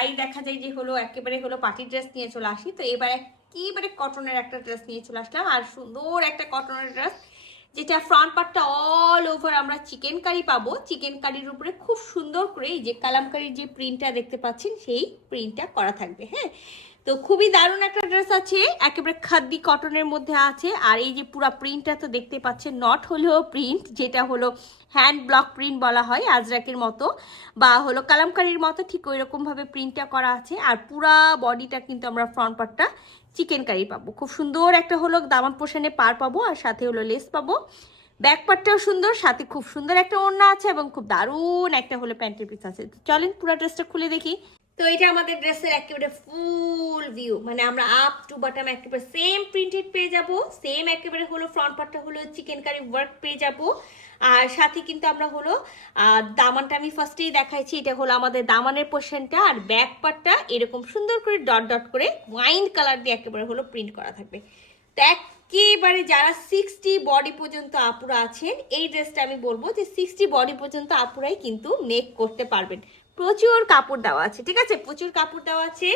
প্রায় দেখা যায় যে হলো একেবারে হলো পার্টি ড্রেস নিয়ে চলে আসি। তো এবার একেবারে কটনের একটা ড্রেস নিয়ে চলে আসলাম। আর সুন্দর একটা কটনের ড্রেস, যেটা ফ্রন্ট পার্টটা অল ওভার আমরা চিকেন কারি পাবো। চিকেন কারির উপরে খুব সুন্দর করে এই যে কালামকারির যে প্রিন্টটা দেখতে পাচ্ছেন, সেই প্রিন্টটা করা থাকবে হ্যাঁ? তো খুবই দারুণ একটা ড্রেস আছে, একেবারে খাদ্দি কটনের মধ্যে আছে, আর এই যে পুরো প্রিন্টটা তো দেখতে পাচ্ছেন নট হলেও প্রিন্ট যেটা হলো হ্যান্ড ব্লক প্রিন্ট বলা হয়, আজরাকের মতো, বা হলো কালামকারির মতো, ঠিক ওই রকমভাবে প্রিন্টটা করা আছে, আর পুরা বডিটা কিন্তু আমরা ফ্রন্ট পার্টটা চিকেন কারি পাবো। খুব সুন্দর একটা হলো দামান পোষণে পার পাবো, আর সাথে হলো লেস পাবো। ব্যাক পার্টটাও সুন্দর, সাথে খুব সুন্দর একটা ওড়না আছে, এবং খুব দারুণ একটা হলো প্যান্টের পিস আছে। চলেন পুরো ড্রেসটা খুলে দেখি। তো এটা আমাদের ড্রেসের একেবারে ফুল ভিউ মানে আমরা আপ টু বটম একেবারে সেম প্রিন্টেড পেয়ে যাব সেম একেবারে হলো ফ্রন্ট পার্টটা হলো চিকেন কারি ওয়ার্ক পেয়ে যাব। আর সাথে কিন্তু আমরা হলো দামানটা আমি ফার্স্টেই দেখাইছি, এটা হলো আমাদের দামানের পোর্শনটা আর ব্যাক পার্টটা এরকম সুন্দর করে ডট ডট করে ওয়াইন কালার দিয়ে একেবারে হলো প্রিন্ট করা থাকবে। তো একেবারে যারা সিক্সটি বডি পর্যন্ত আপুরা আছেন, এই ড্রেসটা আমি বলব যে সিক্সটি বডি পর্যন্ত আপুরাই কিন্তু মেক করতে পারবেন। প্রচুর কাপড় দেওয়া আছে, ঠিক আছে? প্রচুর কাপড় দেওয়া আছে।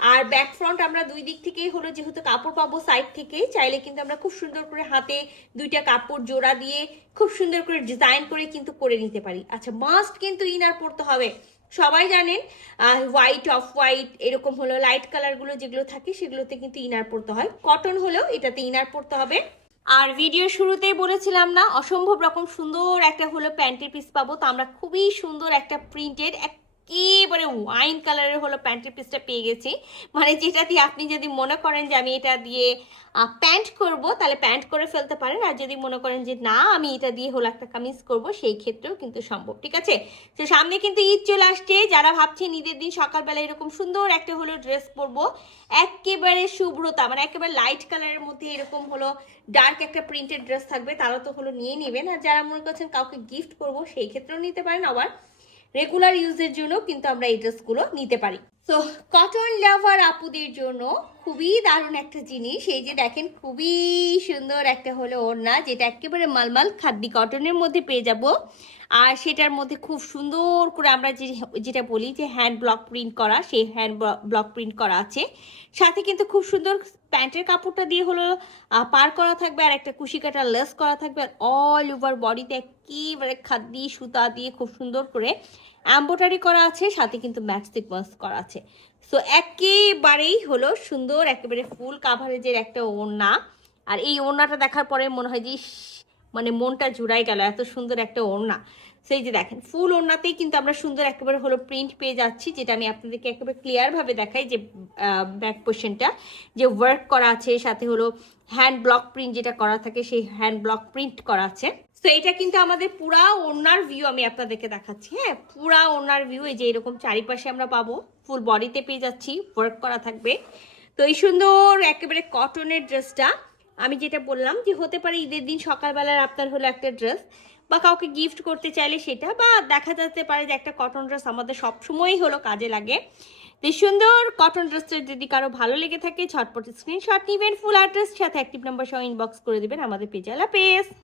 আর ব্যাক ফ্রন্ট আমরা দুই দিক থেকেই হলো, যেহেতু কাপড় পাবো সাইড থেকে চাইলে কিন্তু আমরা খুব সুন্দর করে হাতে দুইটা কাপড় জোড়া দিয়ে খুব সুন্দর করে ডিজাইন করে কিন্তু করে নিতে পারি। আচ্ছা মাস্ট কিন্তু ইনার পড়তে হবে। সবাই জানেন হোয়াইট অফ হোয়াইট এরকম হলো লাইট কালারগুলো যেগুলো থাকে, সেগুলোতে কিন্তু ইনার পড়তে হয়। কটন হলেও এটাতে ইনার পড়তে হবে। আর ভিডিও শুরুতেই বলেছিলাম না, অসম্ভব রকম সুন্দর একটা হলো প্যান্টের পিস পাবো। তো আমরা খুবই সুন্দর একটা প্রিন্টেড একেবারে ওয়াইন কালারের হলো প্যান্টের পিসটা পেয়ে গেছি। মানে যেটা দিয়ে আপনি যদি মনে করেন যে আমি এটা দিয়ে প্যান্ট করব, তাহলে প্যান্ট করে ফেলতে পারেন। আর যদি মনে করেন যে না, আমি এটা দিয়ে হলো একটা কামিজ করব, সেই ক্ষেত্রেও কিন্তু সম্ভব, ঠিক আছে? তো সামনে কিন্তু ঈদ চলে আসছে। যারা ভাবছেন ঈদের দিন সকালবেলা এরকম সুন্দর একটা হলো ড্রেস পরবো, একেবারে শুভ্রতা মানে একেবারে লাইট কালারের মধ্যে এরকম হলো ডার্ক একটা প্রিন্টেড ড্রেস থাকবে, তারা তো হলো নিয়ে নেবেন। আর যারা মনে করছেন কাউকে গিফট করব, সেই ক্ষেত্রেও নিতে পারেন আবার। রেগুলার ইউজের জন্য কিন্তু আমরা এই ড্রেসগুলো নিতে পারি। সো কটন আপুদের জন্য খুবই দারুণ একটা জিনিস। এই যে দেখেন, খুবই সুন্দর একটা হলো ওড়না, যেটা একেবারে মালমাল খাদ্দি কটনের মধ্যে পেয়ে যাব। আর সেটার মধ্যে খুব সুন্দর করে আমরা যে, যেটা বলি যে হ্যান্ড ব্লক প্রিন্ট করা, সেই হ্যান্ড ব্লক প্রিন্ট করা আছে। সাথে কিন্তু খুব সুন্দর প্যান্টের কাপড়টা দিয়ে হলো পার করা থাকবে আর একটা কুশি কাটা লেস করা থাকবে। আর অল ওভার বডিতে একেবারে খাদ্দি সুতা দিয়ে খুব সুন্দর করে এম্বোটারি করা আছে, সাথে কিন্তু ম্যাট সিকোয়েন্স করা আছে। সো একেবারেই হলো সুন্দর, একেবারে ফুল কাভারেজের একটা ওড়না। আর এই ওড়নাটা দেখার পরে মনে হয় যে মানে মনটা জুড়াই গেল, এত সুন্দর একটা ওড়না। সেই যে দেখেন ফুল ওড়নাতেই কিন্তু আমরা সুন্দর একেবারে হলো প্রিন্ট পেয়ে যাচ্ছি, যেটা আমি আপনাদেরকে একেবারে ক্লিয়ারভাবে দেখাই যে ব্যাক পোর্শনটা যে ওয়ার্ক করা আছে, সাথে হলো হ্যান্ড ব্লক প্রিন্ট যেটা করা থাকে, সেই হ্যান্ড ব্লক প্রিন্ট করা আছে। তো এটা কিন্তু আমাদের পুরা ওনার ভিউ আমি আপনাদেরকে দেখাচ্ছি। হ্যাঁ পুরা ওনার ভিউ এই যে এরকম চারিপাশে আমরা পাবো ফুল বডিতে পেয়ে যাচ্ছি ওয়ার্ক করা থাকবে। তো এই সুন্দর একেবারে কটনের ড্রেসটা আমি যেটা বললাম যে হতে পারে ঈদের দিন সকালবেলার আপনার হলো একটা ড্রেস বা কাউকে গিফট করতে চাইলে সেটা, বা দেখা যেতে পারে যে একটা কটন ড্রেস আমাদের সবসময়ই হলো কাজে লাগে। তো সুন্দর কটন ড্রেসটা যদি কারও ভালো লেগে থাকে ছটপট স্ক্রিনশট নিবেন ফুল অ্যাড্রেস সাথে অ্যাক্টিভ নাম্বার সহ ইনবক্স করে দেবেন আমাদের পেজে আলা পেজ